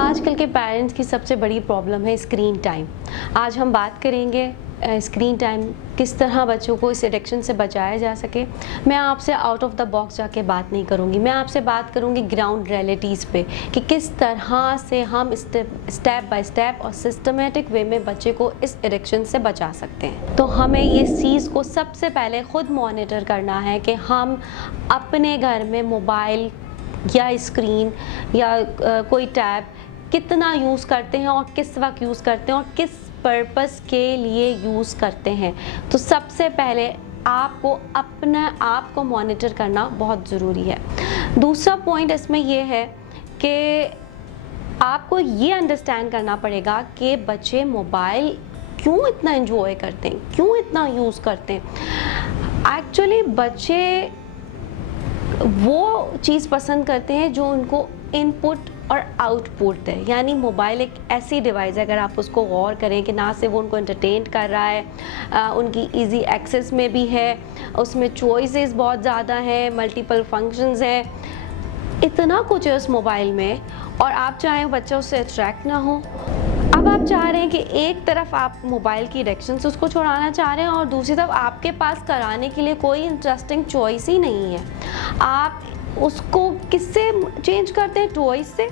आजकल के पेरेंट्स की सबसे बड़ी प्रॉब्लम है स्क्रीन टाइम। आज हम बात करेंगे स्क्रीन टाइम किस तरह बच्चों को इस एडिक्शन से बचाया जा सके। मैं आपसे आउट ऑफ द बॉक्स जाके बात नहीं करूंगी, मैं आपसे बात करूंगी ग्राउंड रियलिटीज़ पे कि किस तरह से हम स्टेप बाय स्टेप और सिस्टमेटिक वे में बच्चे को इस एडिक्शन से बचा सकते हैं। तो हमें ये चीज़ को सबसे पहले खुद मॉनिटर करना है कि हम अपने घर में मोबाइल या स्क्रीन या कोई टैब कितना यूज़ करते हैं और किस वक्त यूज़ करते हैं और किस पर्पस के लिए यूज़ करते हैं। तो सबसे पहले आपको अपने आप को मॉनिटर करना बहुत ज़रूरी है। दूसरा पॉइंट इसमें यह है कि आपको ये अंडरस्टैंड करना पड़ेगा कि बच्चे मोबाइल क्यों इतना एंजॉय करते हैं, क्यों इतना यूज़ करते हैं। एक्चुअली बच्चे वो चीज़ पसंद करते हैं जो उनको इनपुट और आउटपुट है। यानी मोबाइल एक ऐसी डिवाइस है, अगर आप उसको गौर करें कि ना सिर्फ वो उनको एंटरटेन कर रहा है, उनकी इजी एक्सेस में भी है, उसमें चॉइसेस बहुत ज़्यादा हैं, मल्टीपल फंक्शंस हैं, इतना कुछ है उस मोबाइल में, और आप चाहें बच्चा उससे अट्रैक्ट ना हो। अब आप चाह रहे हैं कि एक तरफ आप मोबाइल की एडिक्शन से उसको छुड़ाना चाह रहे हैं और दूसरी तरफ आपके पास कराने के लिए कोई इंटरेस्टिंग चॉइस ही नहीं है। आप उसको किससे चेंज करते हैं? टॉयज से।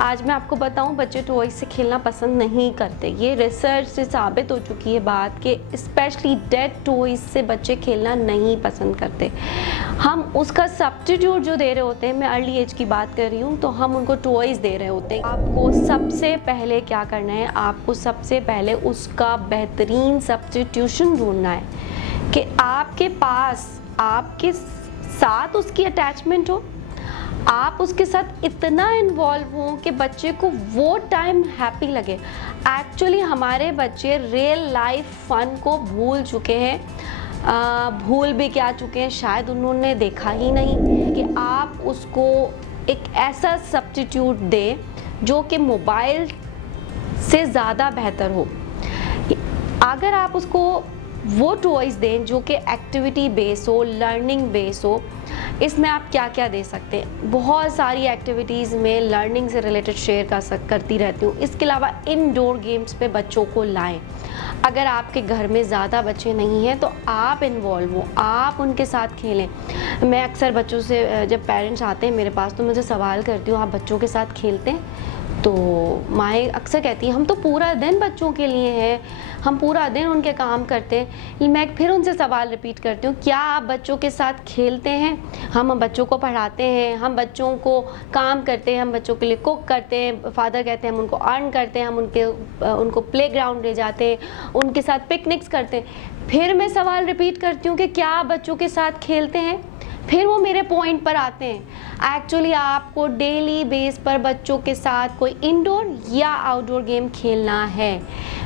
आज मैं आपको बताऊं, बच्चे टॉयज से खेलना पसंद नहीं करते। ये रिसर्च से साबित हो चुकी है बात कि स्पेशली डेड टॉयज से बच्चे खेलना नहीं पसंद करते। हम उसका सब्स्टिट्यूट जो दे रहे होते हैं, मैं अर्ली एज की बात कर रही हूँ, तो हम उनको टॉयज दे रहे होते हैं। आपको सबसे पहले क्या करना है, आपको सबसे पहले उसका बेहतरीन सब्स्टिट्यूशन ढूंढना है कि आपके पास आपके साथ उसकी अटैचमेंट हो, आप उसके साथ इतना इन्वॉल्व हो कि बच्चे को वो टाइम हैप्पी लगे। एक्चुअली हमारे बच्चे रियल लाइफ फन को भूल चुके हैं, भूल भी क्या चुके हैं, शायद उन्होंने देखा ही नहीं कि आप उसको एक ऐसा सब्स्टिट्यूट दें जो कि मोबाइल से ज़्यादा बेहतर हो। अगर आप उसको वो टॉयज़ दें जो कि एक्टिविटी बेस हो, लर्निंग बेस हो, इसमें आप क्या क्या दे सकते हैं। बहुत सारी एक्टिविटीज़ में लर्निंग से रिलेटेड शेयर करती रहती हूँ। इसके अलावा इनडोर गेम्स पे बच्चों को लाएं। अगर आपके घर में ज़्यादा बच्चे नहीं हैं तो आप इन्वॉल्व हो, आप उनके साथ खेलें। मैं अक्सर बच्चों से, जब पेरेंट्स आते हैं मेरे पास, तो मुझे सवाल करती हूँ, आप बच्चों के साथ खेलते हैं? तो माएँ अक्सर कहती हैं, हम तो पूरा दिन बच्चों के लिए हैं, हम पूरा दिन उनके काम करते हैं। मैं फिर उनसे सवाल रिपीट करती हूँ, क्या आप बच्चों के साथ खेलते हैं? हम बच्चों को पढ़ाते हैं, हम बच्चों को काम करते हैं, हम बच्चों के लिए कुक करते हैं, फादर कहते हैं हम उनको अर्न करते हैं, हम उनको प्ले ग्राउंड ले जाते हैं, उनके साथ पिकनिक्स करते हैं। फिर मैं सवाल रिपीट करती हूँ कि क्या आप बच्चों के साथ खेलते हैं? फिर वो मेरे पॉइंट पर आते हैं। एक्चुअली आपको डेली बेस पर बच्चों के साथ कोई इंडोर या आउटडोर गेम खेलना है।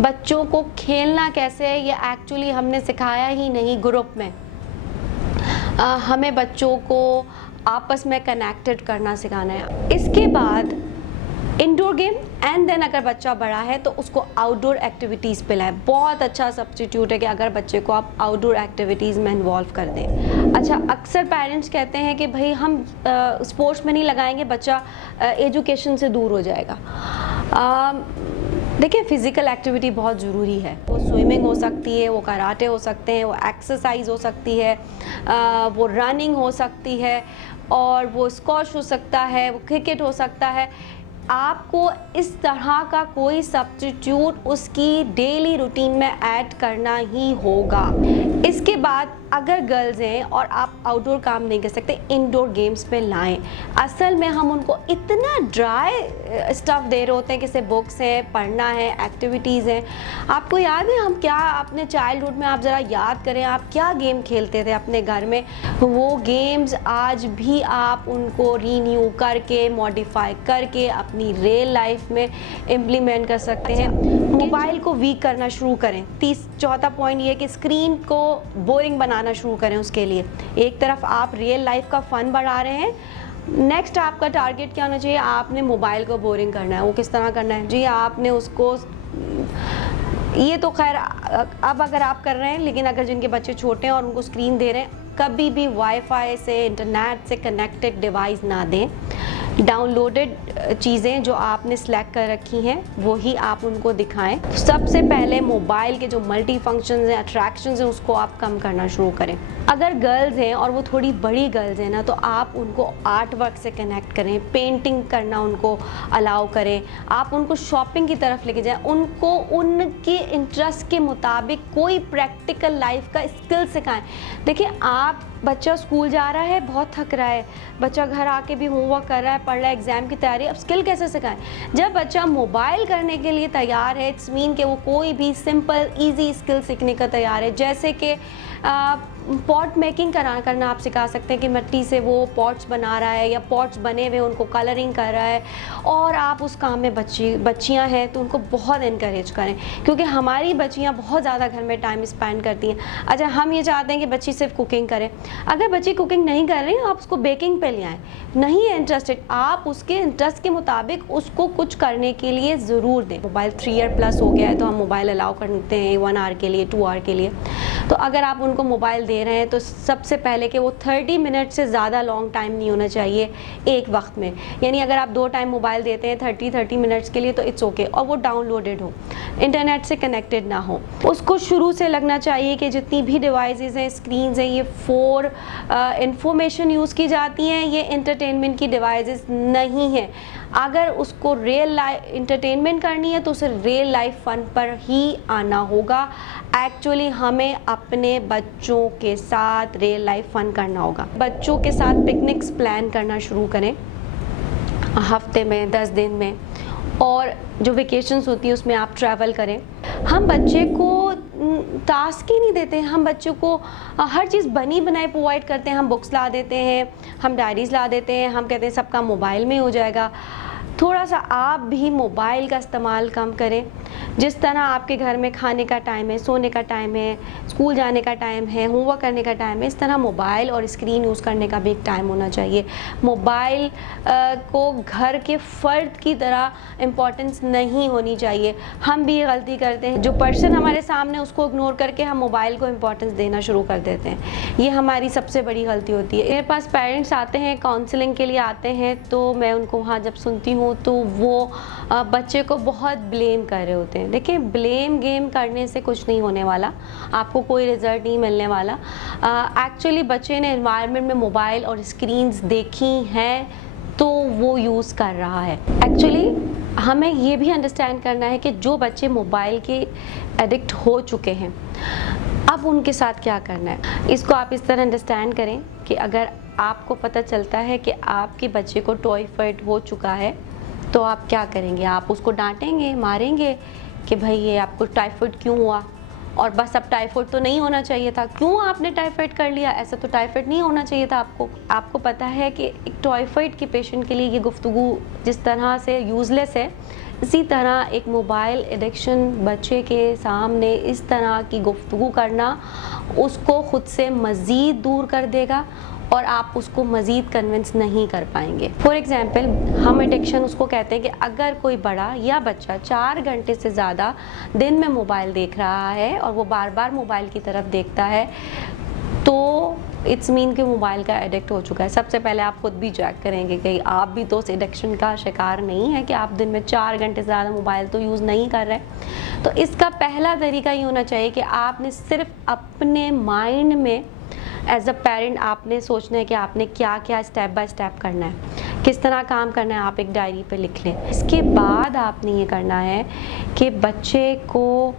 बच्चों को खेलना कैसे है ये एक्चुअली हमने सिखाया ही नहीं ग्रुप में। हमें बच्चों को आपस में कनेक्टेड करना सिखाना है। इसके बाद इंडोर गेम एंड देन अगर बच्चा बड़ा है तो उसको आउटडोर एक्टिविटीज़ पे लाएं। बहुत अच्छा सब्स्टिट्यूट है कि अगर बच्चे को आप आउटडोर एक्टिविटीज़ में इन्वॉल्व कर दें। अच्छा, अक्सर पेरेंट्स कहते हैं कि भाई हम स्पोर्ट्स में नहीं लगाएंगे, बच्चा एजुकेशन से दूर हो जाएगा। देखिए, फ़िज़िकल एक्टिविटी बहुत ज़रूरी है। वो स्विमिंग हो सकती है, वो कराटे हो सकते हैं, वो एक्सरसाइज हो सकती है, वो रनिंग हो सकती है, और वो स्क्वॉश हो सकता है, वो क्रिकेट हो सकता है। आपको इस तरह का कोई सब्स्टिट्यूट उसकी डेली रूटीन में ऐड करना ही होगा। इसके बाद अगर गर्ल्स हैं और आप आउटडोर काम नहीं कर सकते, इंडोर गेम्स पे लाएं। असल में हम उनको इतना ड्राई स्टफ दे रहे होते हैं कि जैसे बुक्स हैं, पढ़ना है, एक्टिविटीज़ हैं। आपको याद है हम क्या अपने चाइल्डहुड में, आप ज़रा याद करें, आप क्या गेम खेलते थे अपने घर में? वो गेम्स आज भी आप उनको रीन्यू करके, मॉडिफाई करके अपनी रियल लाइफ में इम्प्लीमेंट कर सकते हैं। मोबाइल को वीक करना शुरू करें। चौथा पॉइंट ये कि स्क्रीन को बोरिंग बनाना शुरू करें। उसके लिए एक तरफ आप रियल लाइफ का फन बढ़ा रहे हैं, नेक्स्ट आपका टारगेट क्या होना चाहिए? आपने मोबाइल को बोरिंग करना है। वो किस तरह करना है जी? आपने उसको, ये तो खैर अब अगर आप कर रहे हैं, लेकिन अगर जिनके बच्चे छोटे हैं और उनको स्क्रीन दे रहे हैं, कभी भी वाईफाई से, इंटरनेट से कनेक्टेड डिवाइस ना दें। डाउनलोडेड चीज़ें जो आपने सेलेक्ट कर रखी हैं वो ही आप उनको दिखाएं। सबसे पहले मोबाइल के जो मल्टी फंक्शंस हैं, अट्रैक्शंस हैं, उसको आप कम करना शुरू करें। अगर गर्ल्स हैं और वो थोड़ी बड़ी गर्ल्स हैं ना, तो आप उनको आर्ट वर्क से कनेक्ट करें, पेंटिंग करना उनको अलाउ करें, आप उनको शॉपिंग की तरफ लेके जाएं, उनको उनके इंटरेस्ट के मुताबिक कोई प्रैक्टिकल लाइफ का स्किल सिखाएं। देखिए, आप बच्चा स्कूल जा रहा है, बहुत थक रहा है, बच्चा घर आके भी होमवर्क कर रहा है, पढ़ रहा है, एग्जाम की तैयारी, अब स्किल कैसे सिखाएं? जब बच्चा मोबाइल करने के लिए तैयार है, इट्स मीन कि वो कोई भी सिंपल ईजी स्किल सीखने का तैयार है। जैसे कि पॉट मेकिंग करना आप सिखा सकते हैं कि मिट्टी से वो पॉट्स बना रहा है या पॉट्स बने हुए उनको कलरिंग कर रहा है, और आप उस काम में बच्चियां हैं तो उनको बहुत इनकरेज करें, क्योंकि हमारी बच्चियां बहुत ज़्यादा घर में टाइम स्पेंड करती हैं। अच्छा, हम ये चाहते हैं कि बच्ची सिर्फ कुकिंग करे। अगर बच्ची कुकिंग नहीं कर रही, आप उसको बेकिंग पे ले आएँ। नहीं है इंटरेस्टेड, आप उसके इंटरेस्ट के मुताबिक उसको कुछ करने के लिए ज़रूर दें। मोबाइल 3 ईयर प्लस हो गया है तो हम मोबाइल अलाउ करते हैं 1 आवर के लिए, 2 आवर के लिए। तो अगर आप उनको मोबाइल दे रहे हैं तो सबसे पहले कि वो 30 मिनट से ज़्यादा लॉन्ग टाइम नहीं होना चाहिए एक वक्त में। यानी अगर आप 2 टाइम मोबाइल देते हैं 30 मिनट्स के लिए तो इट्स ओके, और वो डाउनलोडेड हो, इंटरनेट से कनेक्टेड ना हो। उसको शुरू से लगना चाहिए कि जितनी भी डिवाइसेस हैं, स्क्रीन्स हैं, ये फॉर इंफॉर्मेशन यूज़ की जाती हैं, ये एंटरटेनमेंट की डिवाइसेस नहीं है। अगर उसको रियल लाइफ इंटरटेनमेंट करनी है तो उसे रियल लाइफ फन पर ही आना होगा। एक्चुअली हमें अपने बच्चों के साथ रियल लाइफ फन करना होगा। बच्चों के साथ पिकनिक्स प्लान करना शुरू करें हफ्ते में, 10 दिन में, और जो वेकेशंस होती है उसमें आप ट्रैवल करें। हम बच्चे को टास्क ही नहीं देते, हम बच्चों को हर चीज़ बनी बनाई प्रोवाइड करते हैं। हम बुक्स ला देते हैं, हम डायरीज़ ला देते हैं, हम कहते हैं सबका मोबाइल में हो जाएगा। थोड़ा सा आप भी मोबाइल का इस्तेमाल कम करें। जिस तरह आपके घर में खाने का टाइम है, सोने का टाइम है, स्कूल जाने का टाइम है, होमवर्क करने का टाइम है, इस तरह मोबाइल और स्क्रीन यूज़ करने का भी एक टाइम होना चाहिए। मोबाइल को घर के फ़र्द की तरह इम्पोर्टेंस नहीं होनी चाहिए। हम भी ये गलती करते हैं, जो पर्सन हमारे सामने उसको इग्नोर करके हम मोबाइल को इम्पोर्टेंस देना शुरू कर देते हैं। ये हमारी सबसे बड़ी गलती होती है। मेरे पास पेरेंट्स आते हैं, काउंसलिंग के लिए आते हैं, तो मैं उनको वहाँ जब सुनती हूँ तो वो बच्चे को बहुत ब्लेम कर रहे होते हैं। देखिए, ब्लेम गेम करने से कुछ नहीं होने वाला, आपको कोई रिजल्ट नहीं मिलने वाला। एक्चुअली बच्चे ने एनवायरनमेंट में मोबाइल और स्क्रीन्स देखी हैं तो वो यूज़ कर रहा है। एक्चुअली हमें ये भी अंडरस्टैंड करना है कि जो बच्चे मोबाइल के एडिक्ट हो चुके हैं, अब उनके साथ क्या करना है। इसको आप इस तरह अंडरस्टैंड करें कि अगर आपको पता चलता है कि आपके बच्चे को टाइफाइड हो चुका है तो आप क्या करेंगे? आप उसको डांटेंगे, मारेंगे कि भाई ये आपको टाइफाइड क्यों हुआ, और बस अब टाइफाइड तो नहीं होना चाहिए था, क्यों आपने टाइफाइड कर लिया, ऐसा तो टाइफाइड नहीं होना चाहिए था आपको। आपको पता है कि एक टाइफाइड के पेशेंट के लिए ये गुफ्तगू जिस तरह से यूज़लेस है, इसी तरह एक मोबाइल एडिक्शन बच्चे के सामने इस तरह की गुफ्तगू करना उसको खुद से मज़ीद दूर कर देगा और आप उसको मज़ीद कन्विंस नहीं कर पाएंगे। फॉर एग्ज़ाम्पल, हम एडिक्शन उसको कहते हैं कि अगर कोई बड़ा या बच्चा 4 घंटे से ज़्यादा दिन में मोबाइल देख रहा है और वो बार बार मोबाइल की तरफ देखता है तो इट्स मीन कि मोबाइल का एडिक्ट हो चुका है। सबसे पहले आप खुद भी चेक करेंगे कि आप भी तो उस एडिक्शन का शिकार नहीं है कि आप दिन में 4 घंटे से ज़्यादा मोबाइल तो यूज़ नहीं कर रहे। तो इसका पहला तरीका ये होना चाहिए कि आपने सिर्फ अपने माइंड में एज अ पेरेंट आपने सोचना है कि आपने क्या क्या स्टेप बाय स्टेप करना है, किस तरह काम करना है, आप एक डायरी पे लिख लें। इसके बाद आपने ये करना है कि बच्चे को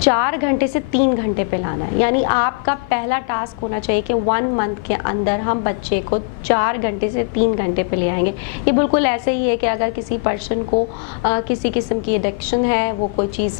4 घंटे से 3 घंटे पे लाना है। यानी आपका पहला टास्क होना चाहिए कि 1 मंथ के अंदर हम बच्चे को 4 घंटे से 3 घंटे पे ले आएंगे। ये बिल्कुल ऐसे ही है कि अगर किसी पर्सन को किसी किस्म की एडिक्शन है, वो कोई चीज़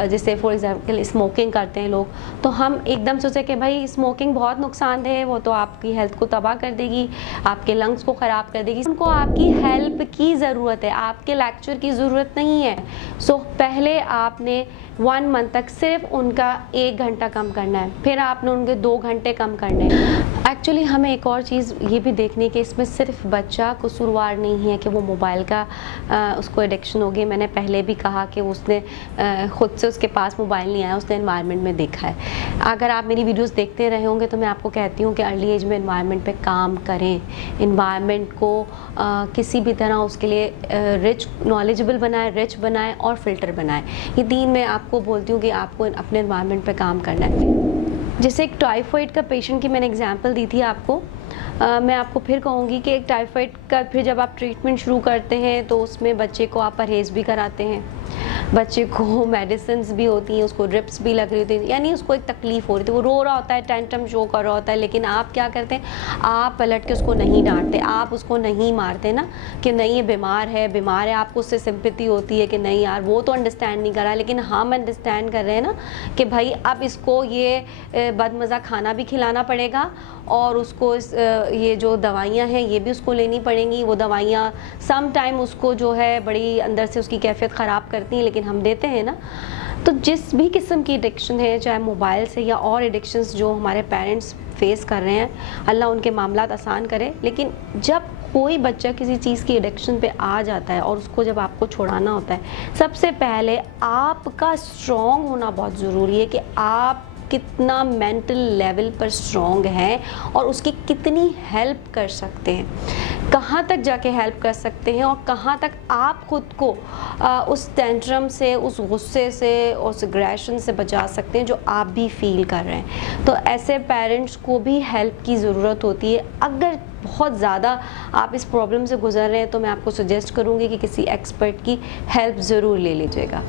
जैसे फॉर एग्जांपल स्मोकिंग करते हैं लोग, तो हम एकदम सोचे कि भाई स्मोकिंग बहुत नुकसानदेह है, वो तो आपकी हेल्थ को तबाह कर देगी, आपके लंग्स को ख़राब कर देगी। उनको आपकी हेल्प की ज़रूरत है, आपके लेक्चर की ज़रूरत नहीं है। सो पहले आपने 1 मंथ तक सिर्फ उनका 1 घंटा कम करना है, फिर आपने उनके 2 घंटे कम करने हैं। एक्चुअली हमें एक और चीज़ ये भी देखनी है कि इसमें सिर्फ बच्चा कसूरवार नहीं है कि वो मोबाइल का उसको एडिक्शन हो गई। मैंने पहले भी कहा कि उसने ख़ुद से उसके पास मोबाइल नहीं आया, उसने एनवायरनमेंट में देखा है। अगर आप मेरी वीडियोस देखते रहे होंगे तो मैं आपको कहती हूँ कि अर्ली एज में एनवायरनमेंट पे काम करें, एनवायरनमेंट को किसी भी तरह उसके लिए रिच नॉलेजेबल बनाएं, रिच बनाएं और फ़िल्टर बनाएं। ये 3 मैं आपको बोलती हूँ कि आपको अपने एनवायरनमेंट पे काम करना है। जैसे एक टाइफाइड का पेशेंट की मैंने एग्जांपल दी थी आपको, मैं आपको फिर कहूँगी कि एक टाइफाइड का फिर जब आप ट्रीटमेंट शुरू करते हैं तो उसमें बच्चे को आप परहेज़ भी कराते हैं, बच्चे को मेडिसिन्स भी होती हैं, उसको ड्रिप्स भी लग रही होती हैं, यानी उसको एक तकलीफ़ हो रही थी, वो रो रहा होता है, टेंटम शो कर रहा होता है, लेकिन आप क्या करते हैं, आप पलट के उसको नहीं डांटते, आप उसको नहीं मारते ना कि नहीं ये बीमार है, आपको उससे सिंपैथी होती है कि नहीं यार वो तो अंडरस्टैंड नहीं कर रहा, लेकिन हम अंडरस्टैंड कर रहे हैं ना कि भाई अब इसको ये बदमज़ा खाना भी खिलाना पड़ेगा और उसको ये जो दवाइयाँ हैं ये भी उसको लेनी पड़ेंगी। वो दवाइयाँ सम टाइम उसको जो है बड़ी अंदर से उसकी कैफियत ख़राब करती हैं, लेकिन हम देते हैं ना। तो जिस भी किस्म की एडिक्शन है, चाहे मोबाइल से या और एडिक्शंस जो हमारे पेरेंट्स फेस कर रहे हैं, अल्लाह उनके मामलात आसान करे। लेकिन जब कोई बच्चा किसी चीज़ की एडिक्शन पे आ जाता है और उसको जब आपको छुड़ाना होता है, सबसे पहले आपका स्ट्रॉन्ग होना बहुत ज़रूरी है कि आप कितना मेंटल लेवल पर स्ट्रॉन्ग हैं और उसकी कितनी हेल्प कर सकते हैं, कहाँ तक जाके हेल्प कर सकते हैं और कहाँ तक आप ख़ुद को उस टेंट्रम से, उस गुस्से से, उस एग्रेशन से बचा सकते हैं जो आप भी फील कर रहे हैं। तो ऐसे पेरेंट्स को भी हेल्प की ज़रूरत होती है। अगर बहुत ज़्यादा आप इस प्रॉब्लम से गुजर रहे हैं तो मैं आपको सजेस्ट करूँगी कि किसी एक्सपर्ट की हेल्प ज़रूर ले लीजिएगा।